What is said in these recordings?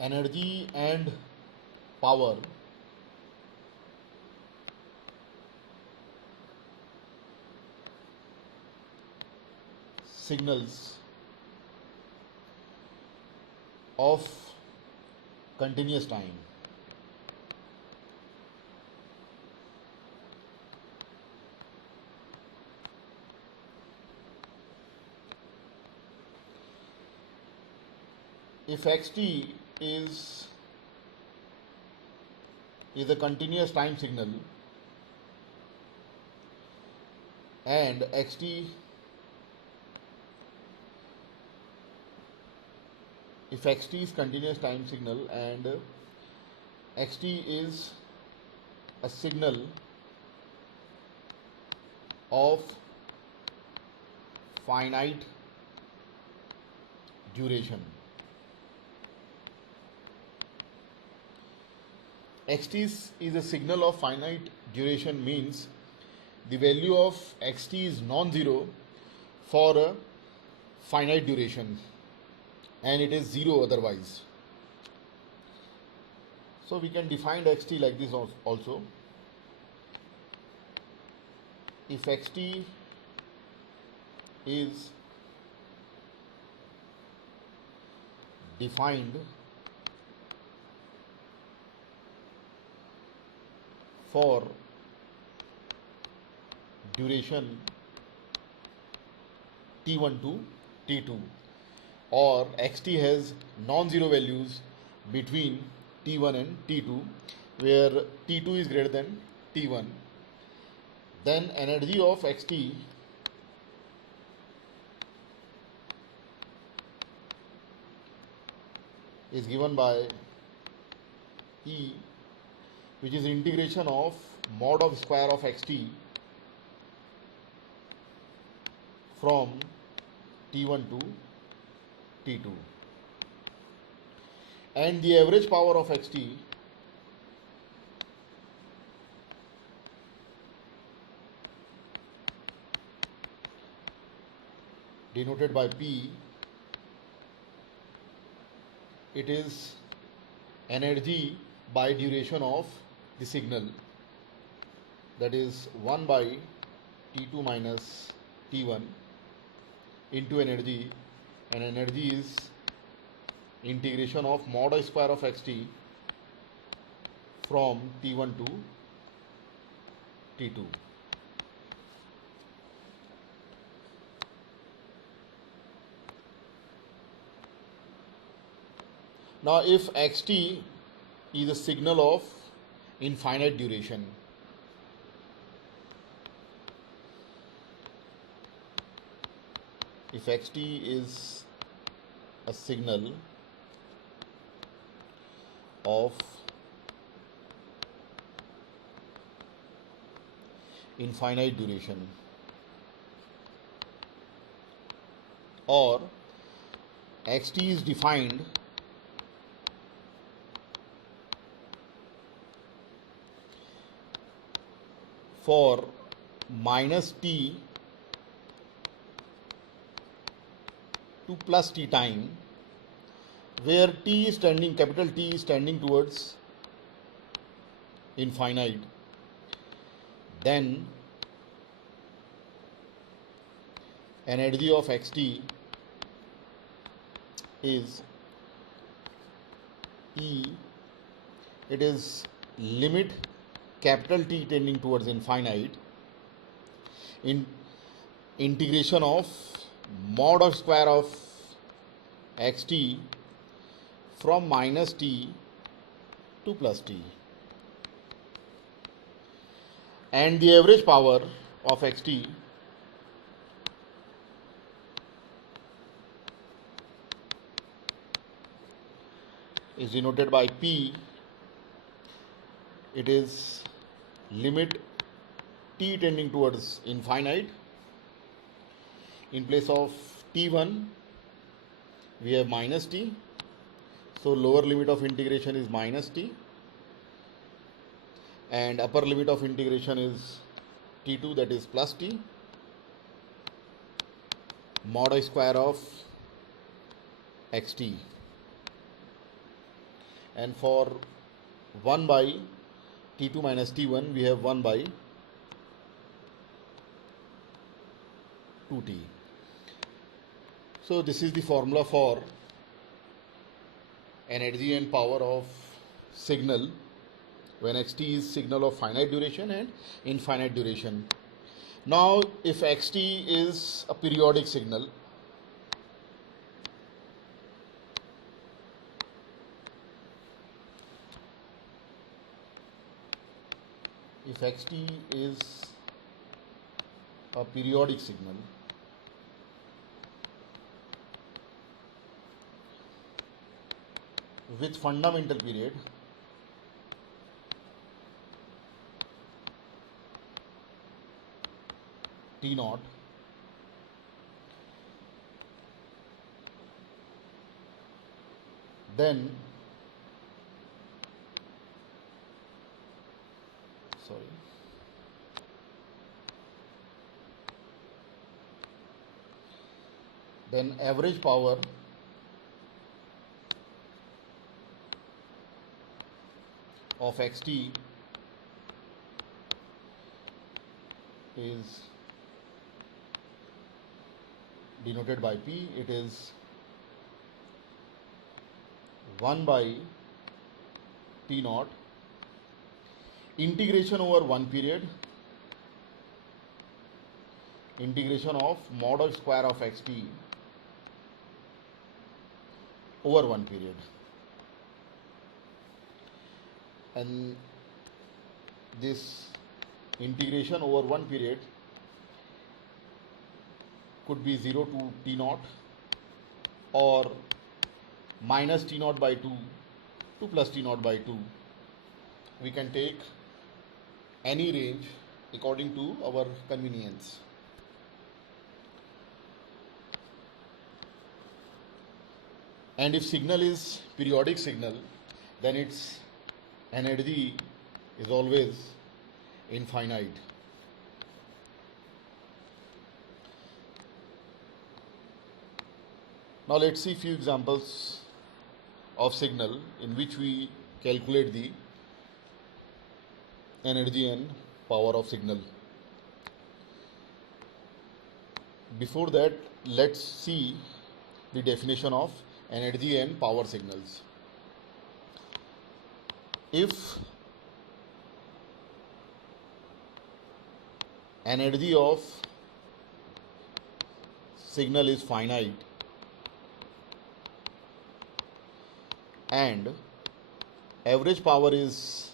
energy and power signals of continuous time. If xt is a continuous time signal and if xt is continuous time signal and xt is a signal of finite duration, xt is a signal of finite duration means the value of xt is non-zero for a finite duration and it is zero otherwise. So we can define xt like this also. If xt is defined for duration t1 to t2, or xt has non-zero values between t1 and t2 where t2 is greater than t1, then energy of xt is given by E, which is integration of mod of square of xt from t1 to t2, and the average power of xt denoted by P. It is energy by duration of the signal, that is 1 by t2 minus t1 into energy, and energy is integration of mod square of xt from t1 to t2. Now if xt is a signal of infinite duration, if xt is a signal of infinite duration, or xt is defined for minus t to plus t time, where t is tending, capital T is tending towards infinite, then energy of xt is E, it is limit capital T tending towards infinite in integration of mod of square of xt from minus t to plus t, and the average power of xt is denoted by P. It is limit t tending towards infinite. In place of t1 we have minus t, so lower limit of integration is minus t and upper limit of integration is t2, that is plus t, mod square of xt. and for 1 by t2 minus t1 we have 1 by 2t. So this is the formula for energy and power of signal when xt is signal of finite duration and infinite duration. Now if xt is a periodic signal, if xt is a periodic signal, with fundamental period t naught, then average power of xt is denoted by p. It is 1 by t naught integration over one period, integration of mod of square of xt over one period. And this integration over one period could be 0 to t naught or minus t naught by 2 to plus t naught by 2. We can take any range according to our convenience. And if signal is periodic signal, then its energy is always infinite. Now let's see few examples of signal in which we calculate the energy and power of signal. Before that, let's see the definition of energy and power signals. If energy of signal is finite and average power is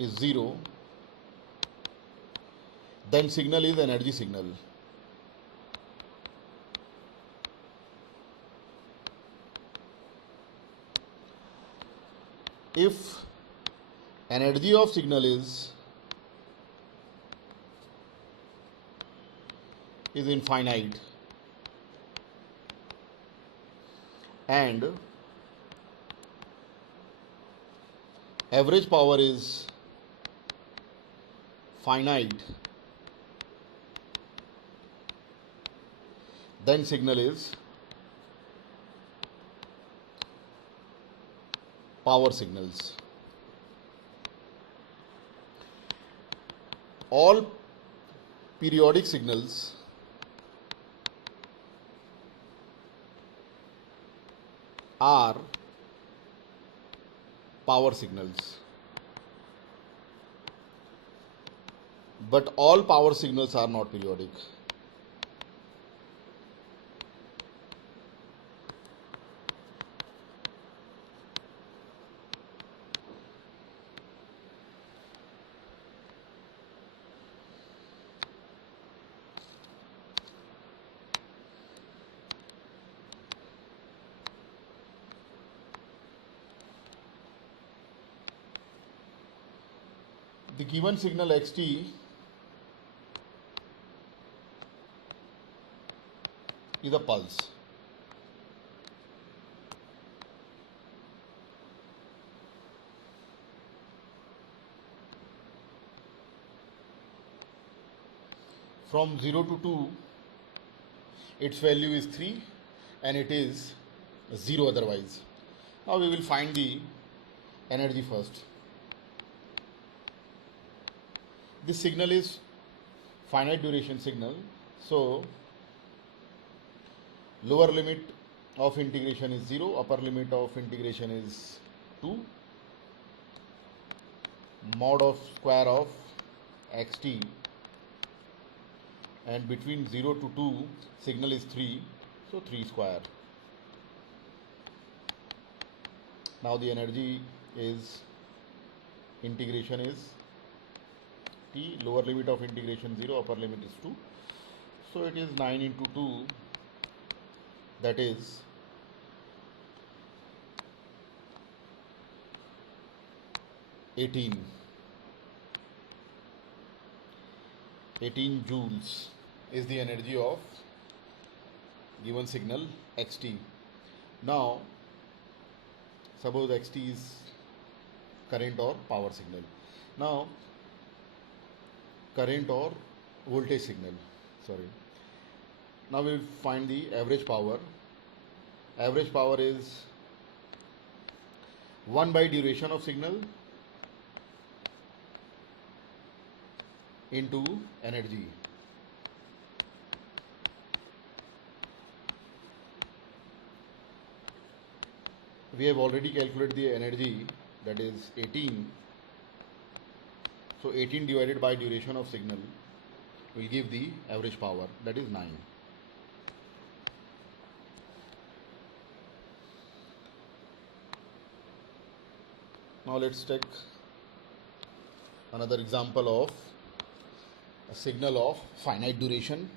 0, then signal is energy signal. If energy of signal is infinite and average power is finite, then signal is power signals. All periodic signals are power signals, but all power signals are not periodic. The given signal xt is a pulse. From 0 to 2, its value is 3 and it is 0 otherwise. Now we will find the energy first. This signal is finite duration signal, so lower limit of integration is 0, upper limit of integration is 2, mod of square of xt, and between 0 to 2 signal is 3, so 3 square. Now the energy is, integration is t, lower limit of integration 0, upper limit is 2, so it is 9 into 2, that is 18 joules is the energy of given signal xt. Now suppose xt is current or power signal. Now current or voltage signal, now we will find the average power. Average power is 1 by duration of signal into energy. We have already calculated the energy, that is 18. So 18 divided by duration of signal will give the average power, that is 9. Now let's take another example of a signal of finite duration.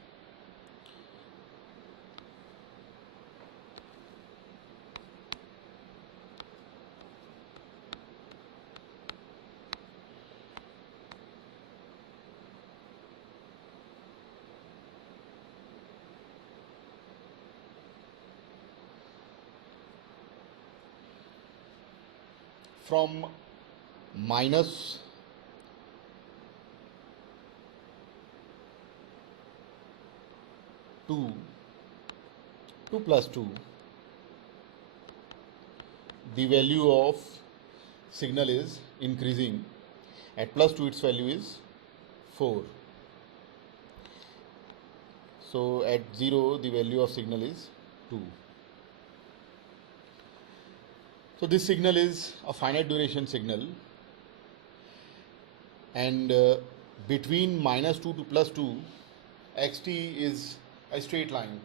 From minus two to plus 2, the value of signal is increasing. At plus 2 its value is 4. So at 0 the value of signal is 2. So this signal is a finite duration signal, and between minus 2 to plus 2 xt is a straight line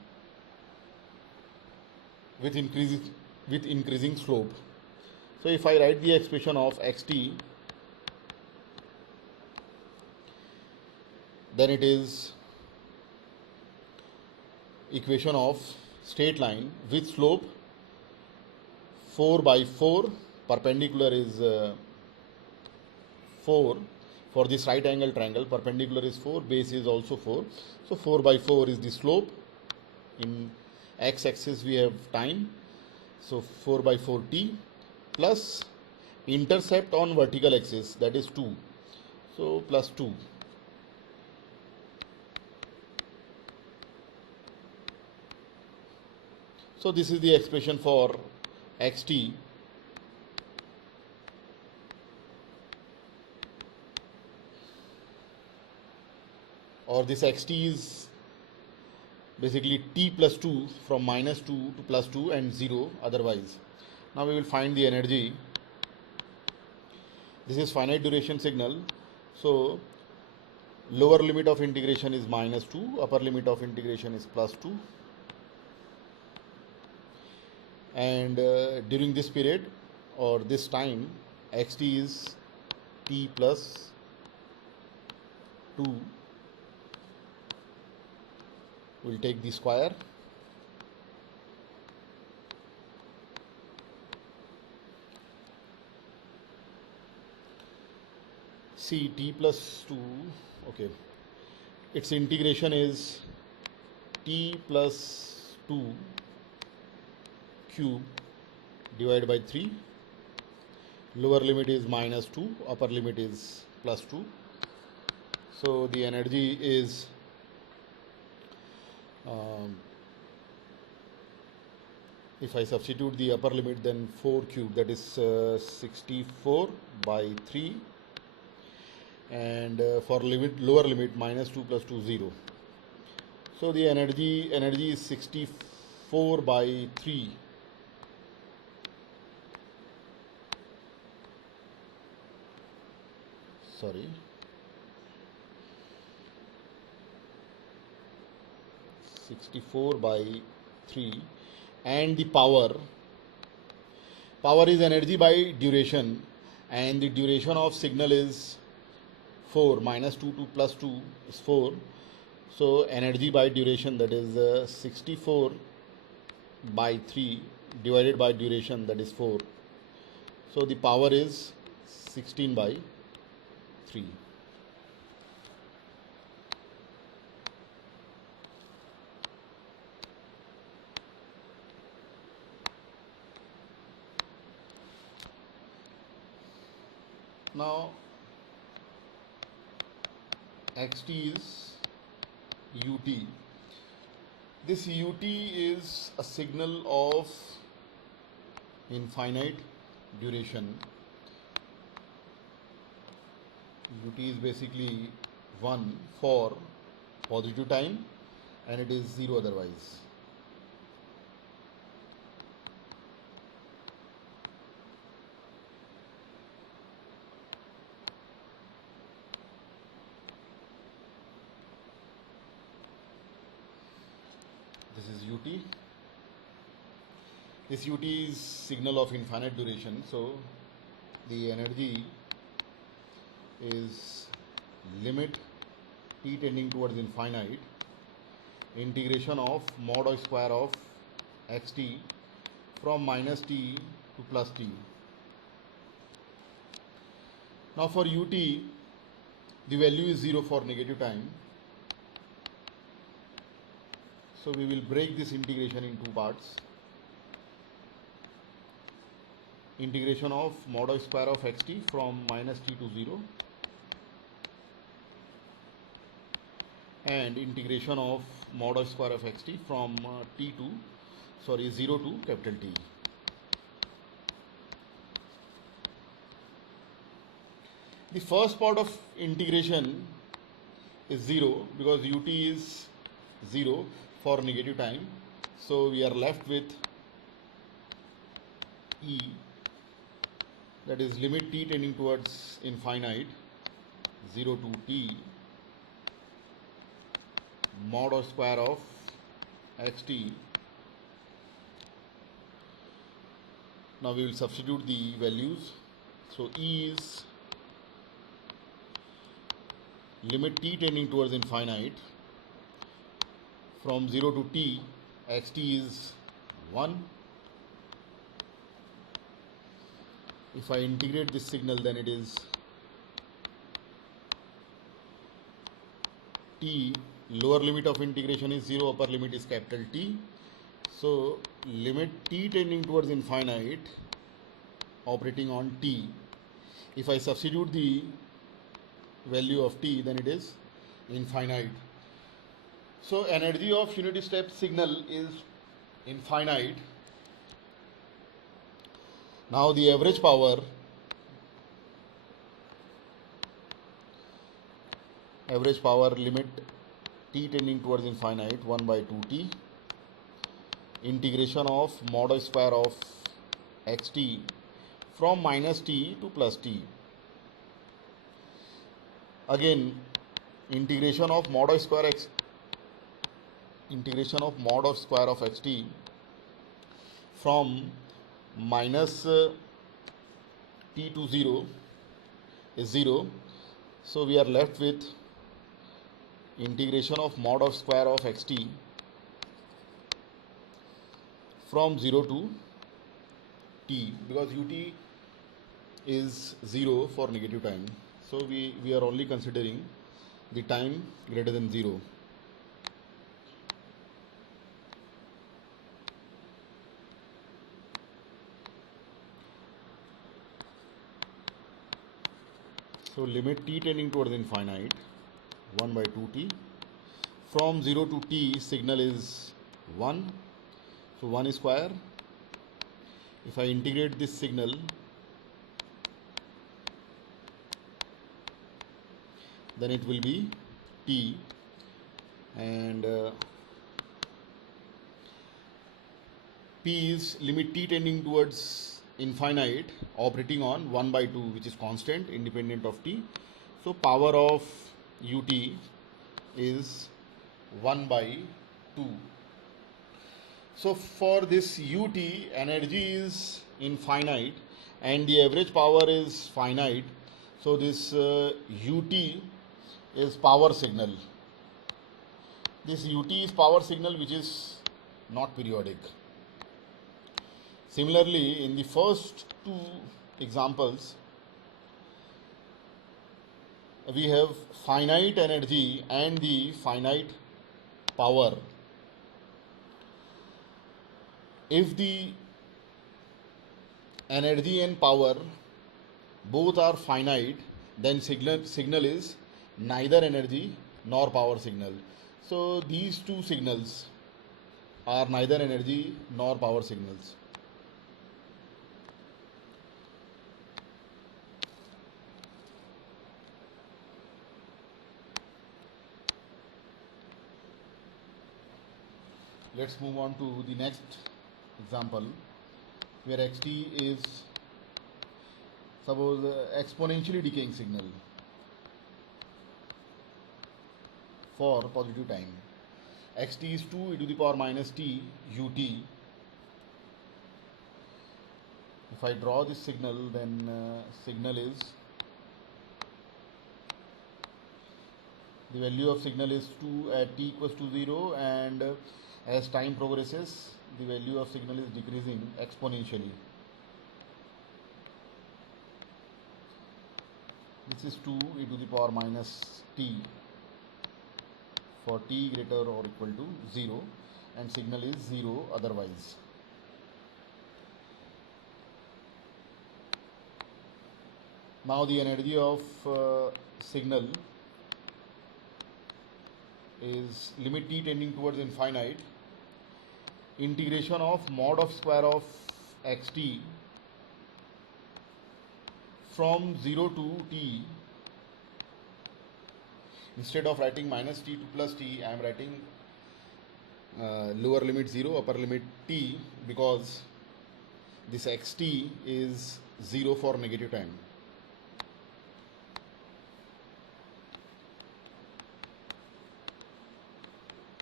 with increasing slope. So if I write the expression of xt, then it is equation of straight line with slope 4 by 4, perpendicular is 4. For this right angle triangle, perpendicular is 4, base is also 4. So 4 by 4 is the slope. In x axis we have time, so 4 by 4 t, plus intercept on vertical axis, that is 2, so plus 2. So this is the expression for xt. Or this xt is basically t plus 2, from minus 2 to plus 2 and 0 otherwise. Now we will find the energy. This is finite duration signal, so lower limit of integration is minus 2, upper limit of integration is plus 2, and during this period or this time xt is t plus 2. We'll take the square. See, t plus 2, okay, its integration is t plus 2 cube divided by 3. Lower limit is minus 2, upper limit is plus 2. So the energy is If I substitute the upper limit, then 4 cube, that is 64 by 3, and for lower limit minus 2 plus 2 0. So the energy is 64 by 3. Sorry. 64 by 3, and the power is energy by duration, and the duration of signal is 4, minus 2 to plus 2 is 4. So energy by duration, that is 64 by 3 divided by duration, that is 4. So the power is 16 by 3. Now xt is ut. This ut is a signal of infinite duration. Ut is basically 1 for positive time, and it is 0 otherwise. This is ut. This ut is signal of infinite duration, so the energy is limit t tending towards infinite, integration of mod I square of xt from minus t to plus t. Now for ut, the value is 0 for negative time. So we will break this integration in two parts. Integration of mod I square of xt from minus t to 0, and integration of mod I square of xt from 0 to capital T. The first part of integration is 0 because ut is 0 for negative time. So we are left with E, that is limit t tending towards infinite 0 to t mod I square of xt. Now we will substitute the values. So E is limit t tending towards infinite from 0 to t, xt is 1. If I integrate this signal, then it is t, lower limit of integration is 0, upper limit is capital T. So limit t tending towards infinite operating on t. If I substitute the value of t, then it is infinite. So energy of unity step signal is infinite. Now the average power limit t tending towards infinite 1 by 2t, integration of mod I square of xt from minus t to plus t. Again, integration of mod I square of xt from minus t to 0 is 0. So we are left with integration of mod of square of xt from 0 to t, because ut is 0 for negative time. So we are only considering the time greater than 0. So limit t tending towards infinite 1 by 2t. From 0 to t, signal is 1. So 1 square if I integrate this signal, then it will be t, and p is limit t tending towards infinite operating on 1 by 2, which is constant independent of t. So power of ut is 1 by 2. So for this ut, energy is infinite and the average power is finite. So this ut is power signal. This ut is power signal which is not periodic. Similarly, in the first two examples, we have finite energy and the finite power. If the energy and power both are finite, then signal is neither energy nor power signal. So these two signals are neither energy nor power signals. Let's move on to the next example, where xt is, suppose, exponentially decaying signal for positive time. Xt is 2 e to the power minus t ut. If I draw this signal, then signal is, the value of signal is 2 at t equals to 0, and as time progresses, the value of signal is decreasing exponentially. This is 2 e to the power minus t for t greater or equal to 0, and signal is 0 otherwise. Now the energy of signal is limit t tending towards infinite, integration of mod of square of xt from 0 to t. Instead of writing minus t to plus t, I am writing lower limit 0, upper limit t, because this xt is 0 for negative time.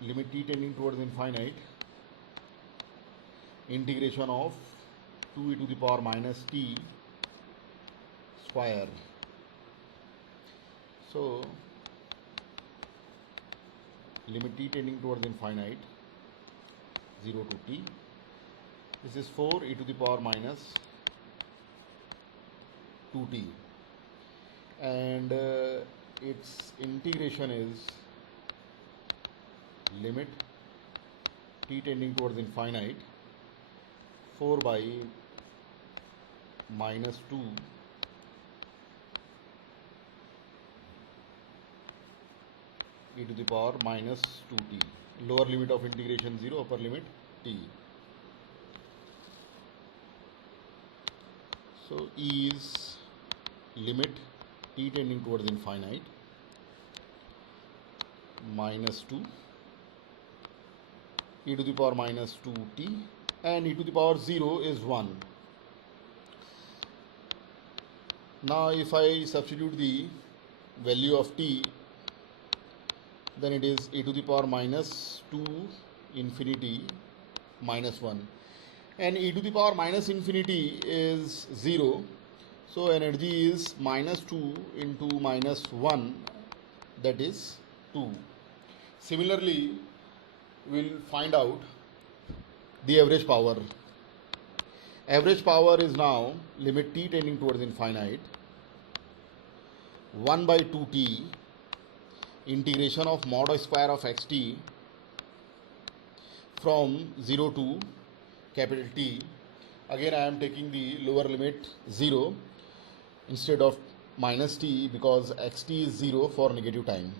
Limit t tending towards infinite, integration of 2 e to the power minus t square. So limit t tending towards infinite, 0 to t. This is 4 e to the power minus 2t, and its integration is limit t tending towards infinite, 4 by minus 2 e to the power minus 2t. Lower limit of integration 0, upper limit t. So E is limit t tending towards infinite, minus 2 e to the power minus 2t, and e to the power 0 is 1. Now if I substitute the value of t, then it is e to the power minus 2 infinity minus 1, and e to the power minus infinity is 0, so energy is minus 2 into minus 1, that is 2. Similarly, we'll find out the average power. Average power is now limit t tending towards infinite, 1 by 2t, integration of mod square of xt from 0 to capital T. Again I am taking the lower limit 0 instead of minus t, because xt is 0 for negative time.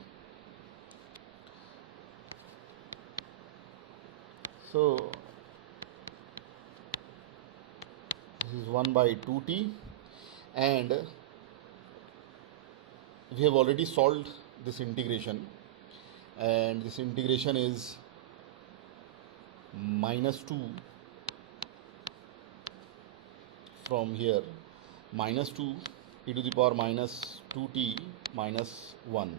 So is 1 by 2t, and we have already solved this integration, and this integration is minus 2 from here, minus 2 e to the power minus 2t minus 1.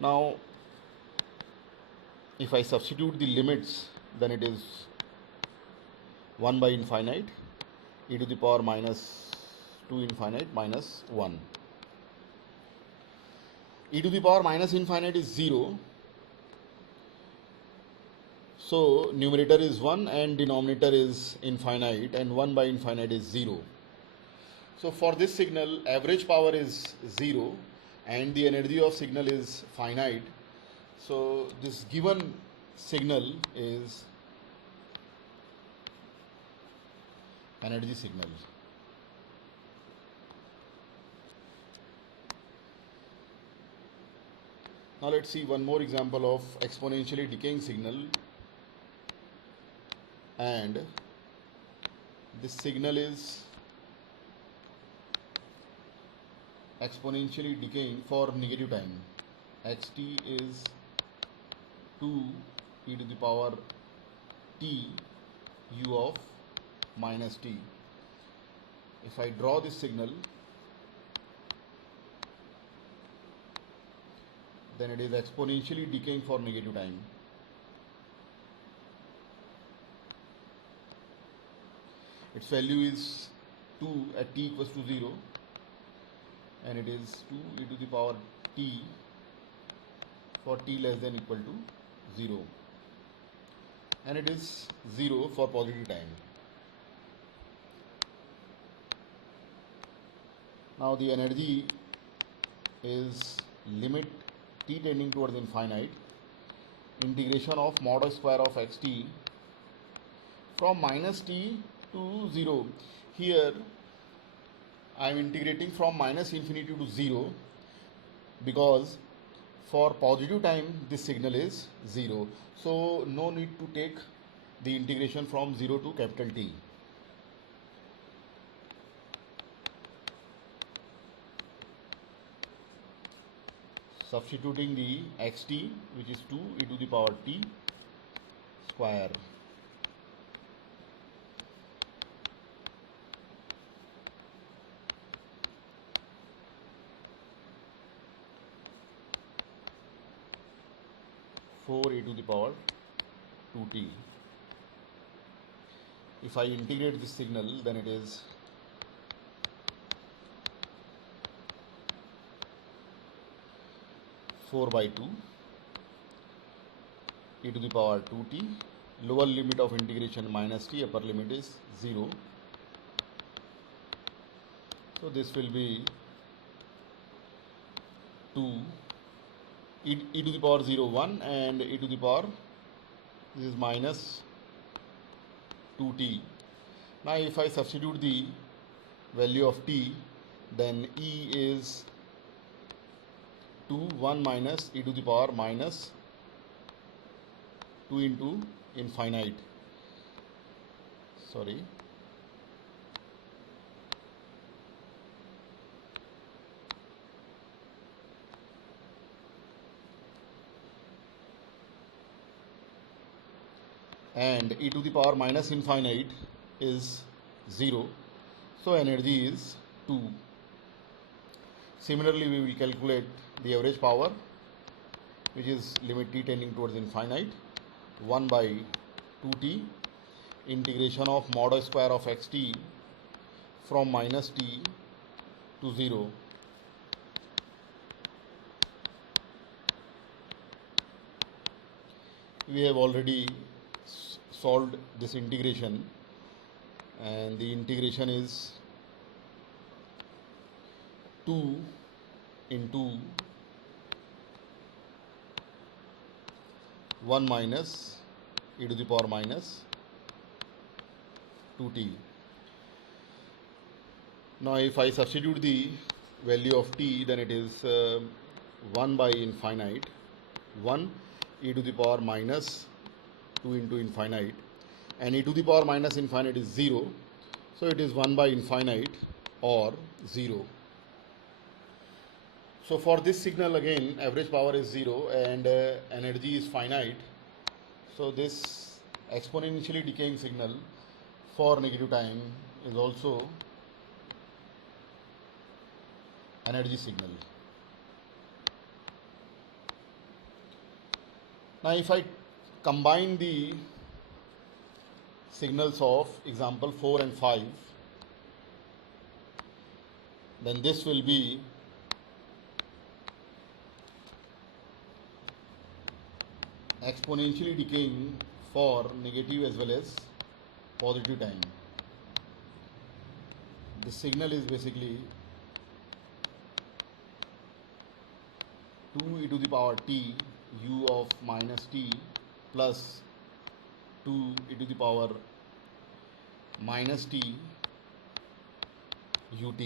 Now if I substitute the limits, then it is 1 by infinite e to the power minus 2 infinite minus 1. E to the power minus infinite is 0, so numerator is 1 and denominator is infinite, and 1 by infinite is 0. So for this signal, average power is 0 and the energy of signal is finite. So this given signal is energy signal. Now let's see one more example of exponentially decaying signal, and this signal is exponentially decaying for negative time. Xt is 2 e to the power t u of minus t. If I draw this signal, then it is exponentially decaying for negative time. Its value is 2 at t equals to 0, and it is 2 e to the power t for t less than equal to 0, and it is 0 for positive time. Now the energy is limit t tending towards infinite, integration of mod square of xt from minus t to 0. Here I am integrating from minus infinity to 0 because for positive time this signal is 0. So no need to take the integration from 0 to capital T. Substituting the xt, which is 2 e to the power t square. Four e to the power 2t. If I integrate this signal, then it is 4 by 2 e to the power 2t. Lower limit of integration minus t, upper limit is 0. So this will be 2 e to the power 0 1, and e to the power, this is minus 2t. Now if I substitute the value of t, then e is 2 1 minus e to the power minus 2 into infinite. Sorry. And e to the power minus infinite is 0, so energy is 2. Similarly, we will calculate the average power, which is limit t tending towards infinite, 1 by 2t, integration of mod square of xt from minus t to 0. We have already solved this integration, and the integration is 2 into 1 minus e to the power minus 2t. Now if I substitute the value of t, then it is 1 by infinite 1 e to the power minus 2 into infinite and e to the power minus infinite is 0, so it is 1 by infinite or 0. So for this signal again average power is 0 and energy is finite, so this exponentially decaying signal for negative time is also energy signal. Now if I combine the signals of example 4 and 5, then this will be exponentially decaying for negative as well as positive time. The signal is basically 2 e to the power t u of minus t plus 2 e to the power minus t ut.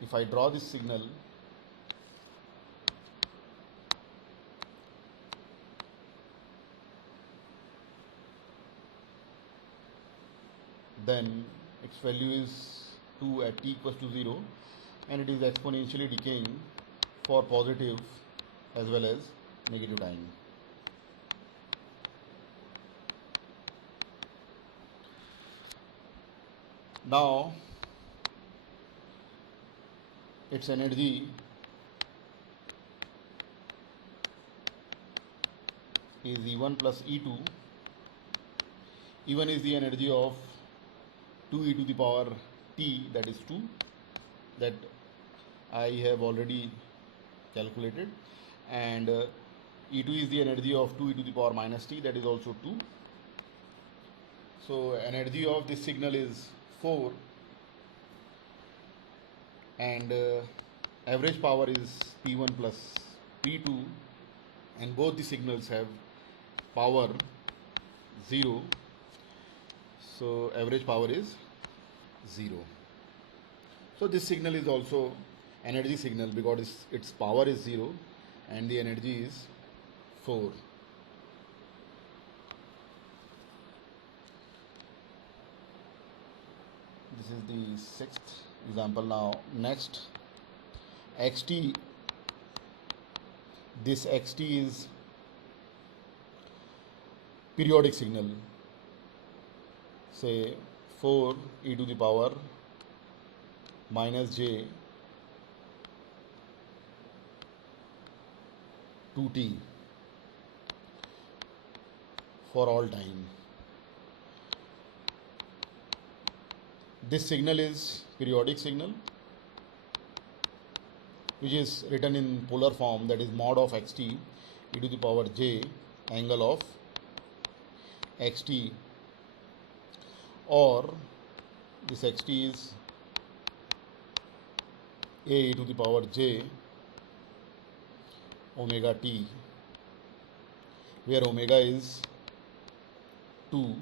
If I draw this signal, then its value is 2 at t equals to 0, and it is exponentially decaying for positive as well as negative time. Now its energy is E1 plus E2. E1 is the energy of 2 e to the power t, that is 2, that I have already calculated, and E2 is the energy of 2 e to the power minus t, that is also 2. So energy of this signal is 4, and average power is P1 plus P2, and both the signals have power 0, so average power is 0. So this signal is also energy signal because its power is 0 and the energy is 4. This is the sixth example. Now next, xt, this xt is periodic signal, say 4 e to the power minus j 2t for all time. This signal is periodic signal, which is written in polar form, that is mod of xt e to the power j angle of xt, or this xt is a e to the power j omega t, where omega is 2,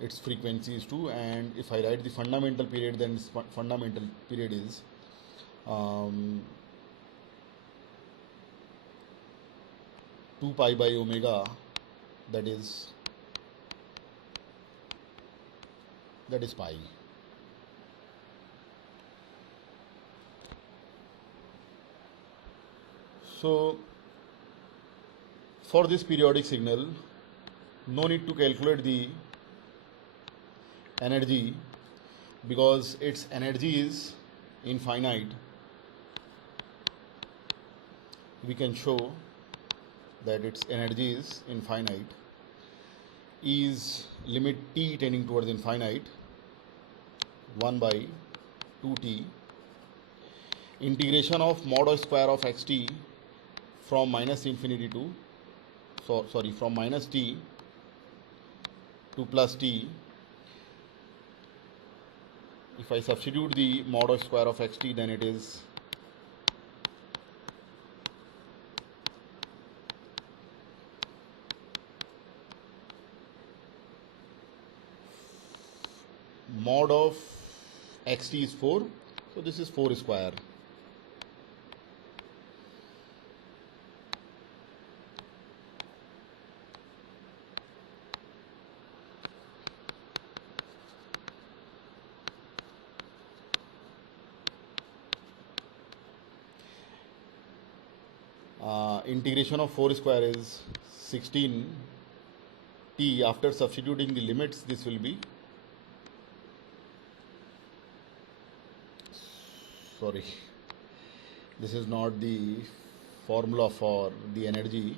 its frequency is 2, and if I write the fundamental period, then its fundamental period is 2 pi by omega, that is pi. So for this periodic signal, no need to calculate the energy because its energy is infinite. We can show that its energy is infinite. E is limit t tending towards infinite, 1 by 2t, integration of mod square of xt from minus infinity to from minus t to plus t. If I substitute the mod square of xt, then it is mod of xt is 4, so this is 4 square. integration of 4 square is 16 t. After substituting the limits, this will be, sorry, this is not the formula for the energy.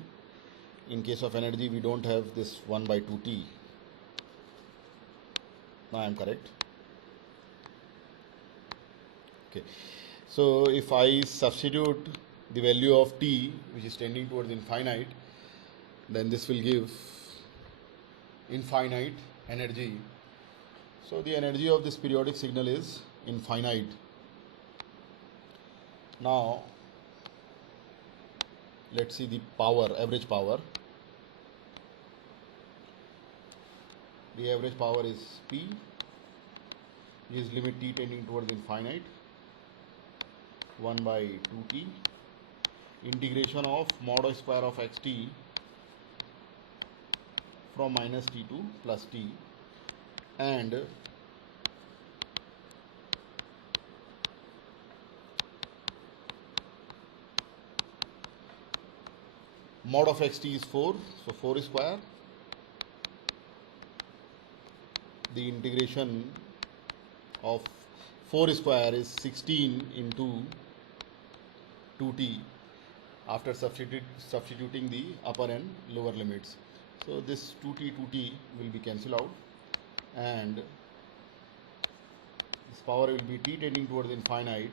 In case of energy, we don't have this 1 by 2t. Now I am correct. Okay, so if I substitute the value of t, which is tending towards infinite, then this will give infinite energy. So the energy of this periodic signal is infinite. Now let's see the power, average power. The average power is P, is limit t tending towards infinite, 1 by 2t, integration of mod square of xt from minus t to plus t, and mod of xt is 4, so 4 square. The integration of 4 square is 16 into 2t after substituting the upper and lower limits. So this 2t will be cancelled out, and this power will be t tending towards infinite,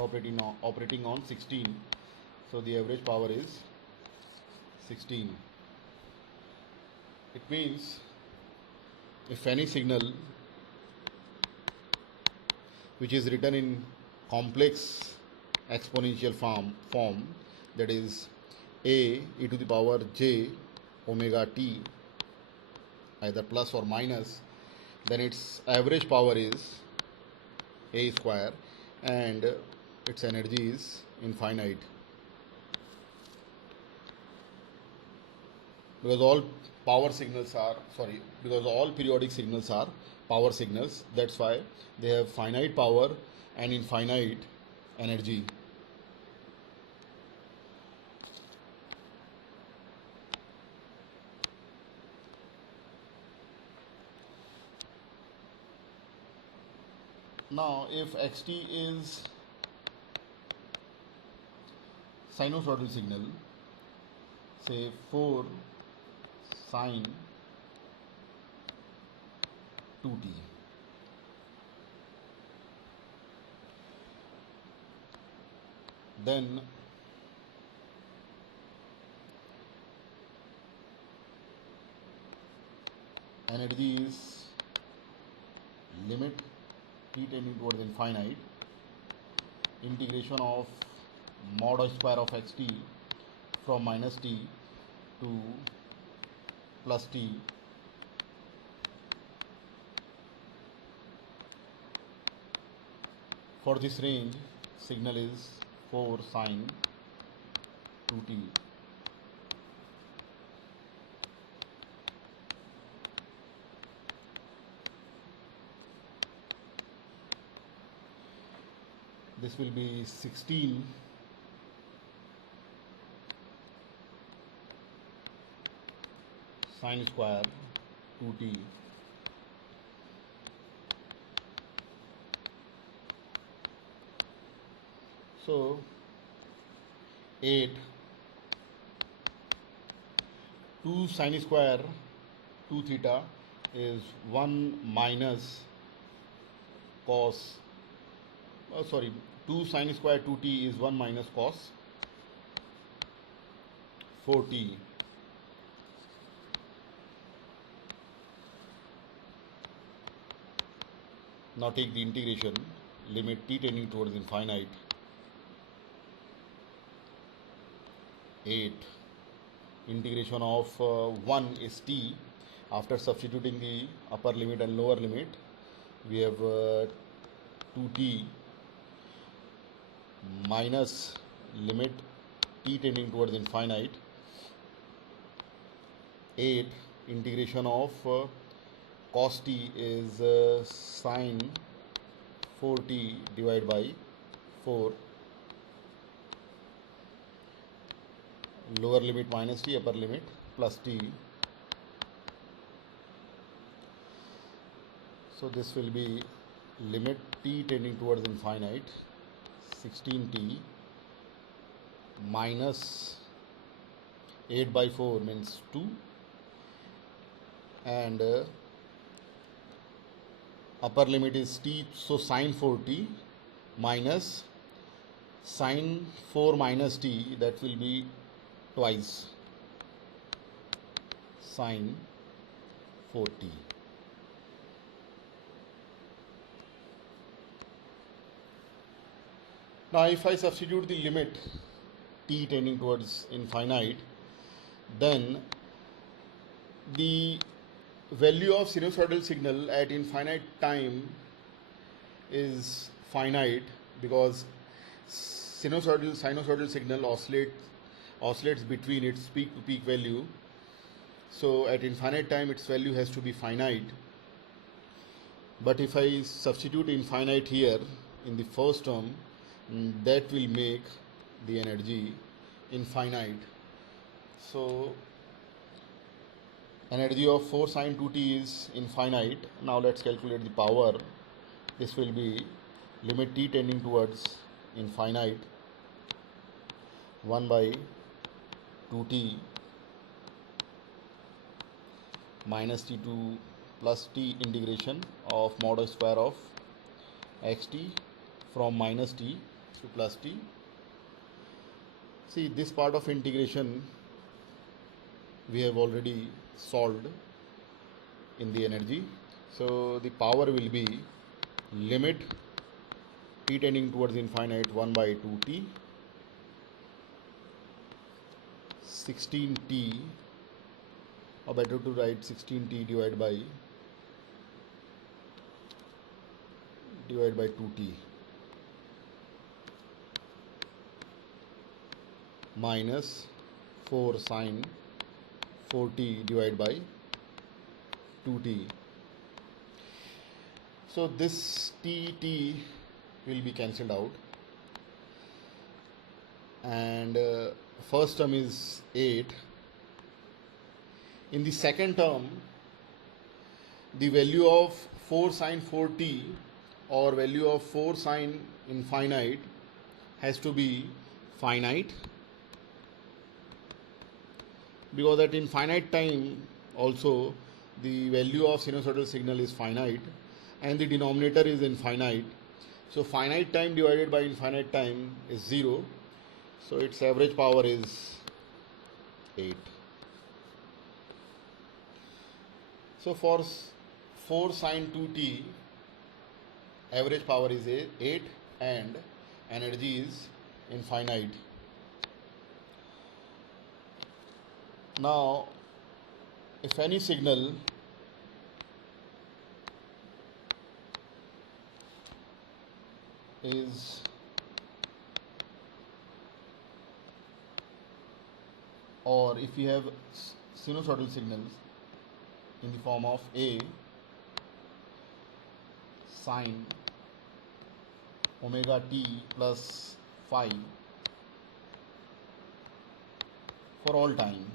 operating on 16. So the average power is 16. It means if any signal which is written in complex exponential form, that is a e to the power j omega t, either plus or minus, then its average power is a square and its energy is infinite. Because all periodic signals are power signals, that's why they have finite power and infinite energy. Now if xt is sinusoidal signal, say 4 sine 2t, then energy is limit t tending towards infinite, integration of mod square of xt from minus t to plus t, for this range signal is 4 sine 2t. This will be 16 sine square 2t. So 8 2 sine square 2 theta is 1 minus cos 2 sine square 2t is 1 minus cos 4t. Now take the integration, limit t tending towards infinite, 8, integration of 1 is t. After substituting the upper limit and lower limit, we have 2t minus limit t tending towards infinite, 8, integration of cos t is sine 4t divided by 4, lower limit minus t, upper limit plus t. So this will be limit t tending towards infinite, 16t minus 8 by 4 means 2, and upper limit is t, so sine 4t minus sine 4 minus t, that will be twice sine 4t. Now if I substitute the limit t tending towards infinite, then the value of sinusoidal signal at infinite time is finite, because sinusoidal signal oscillates between its peak to peak value. So at infinite time its value has to be finite. But if I substitute infinite here in the first term, that will make the energy infinite. So energy of 4 sine 2t is infinite. Now let's calculate the power. This will be limit t tending towards infinite, 1 by 2t minus t2 plus t integration of mod square of xt from minus t to plus t. See, this part of integration we have already solved in the energy. So the power will be limit t tending towards infinite, 1 by 2t, 16t, or better to write 16t divided by 2t minus 4 sine 4t divided by 2t. So this t will be cancelled out, and first term is 8. In the second term, the value of 4 sine 4t or value of 4 sine infinite has to be finite, because at infinite time also the value of sinusoidal signal is finite and the denominator is infinite. So finite time divided by infinite time is 0. So its average power is 8. So for 4 sine 2t, average power is 8 and energy is infinite. Now, if any signal is or if we have sinusoidal signals in the form of A sine omega t plus phi for all time,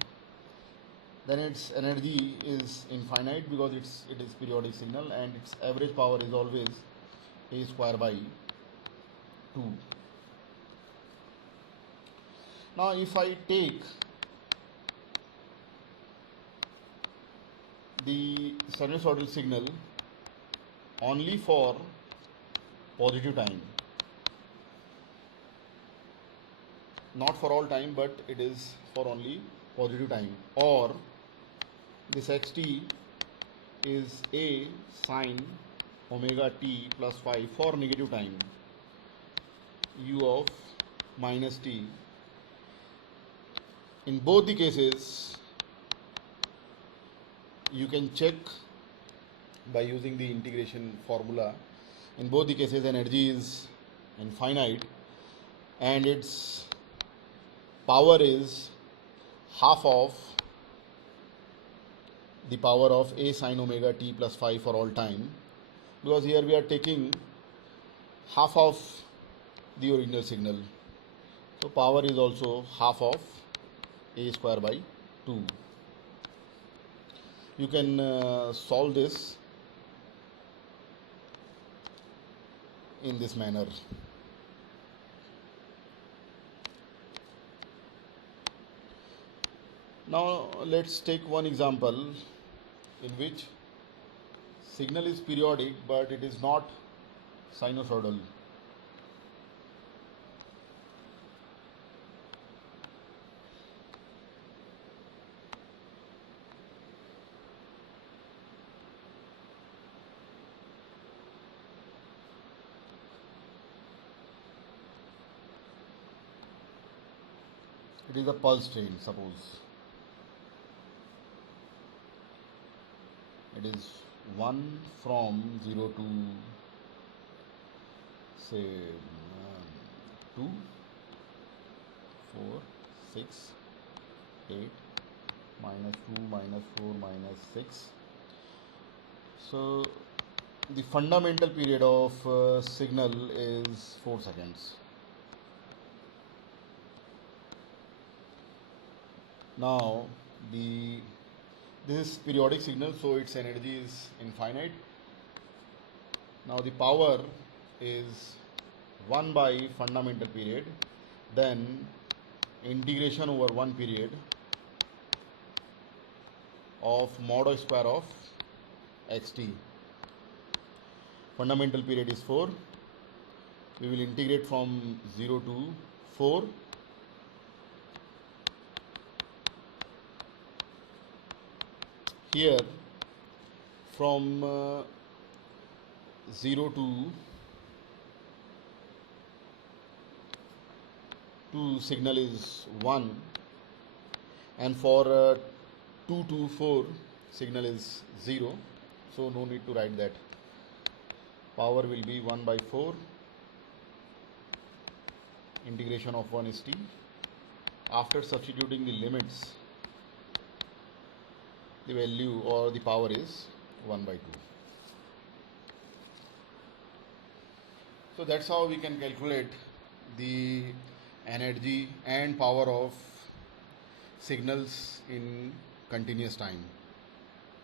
then its energy is infinite, because it is periodic signal and its average power is always a square by 2. Now if I take the sinusoidal signal only for positive time, not for all time, but it is for only positive time, or this xt is a sine omega t plus phi for negative time, u of minus t. In both the cases, you can check by using the integration formula. In both the cases, energy is infinite and its power is half of the power of a sine omega t plus phi for all time, because here we are taking half of the original signal. So power is also half of a square by 2. You can solve this in this manner. Now let's take one example in which signal is periodic but it is not sinusoidal. It is a pulse train, suppose. It is 1 from 0 to say 2, 4, 6, 8, minus 2, minus 4, minus 6. So the fundamental period of signal is 4 seconds. Now this is periodic signal, so its energy is infinite. Now the power is 1 by fundamental period, then integration over 1 period of mod square of xt. Fundamental period is 4. We will integrate from 0 to 4. Here from 0 to 2 signal is 1, and for 2 to 4 signal is 0, so no need to write that. Power will be 1 by 4 integration of 1 is t. After substituting the limits, the value or the power is 1 by 2. So that's how we can calculate the energy and power of signals in continuous time.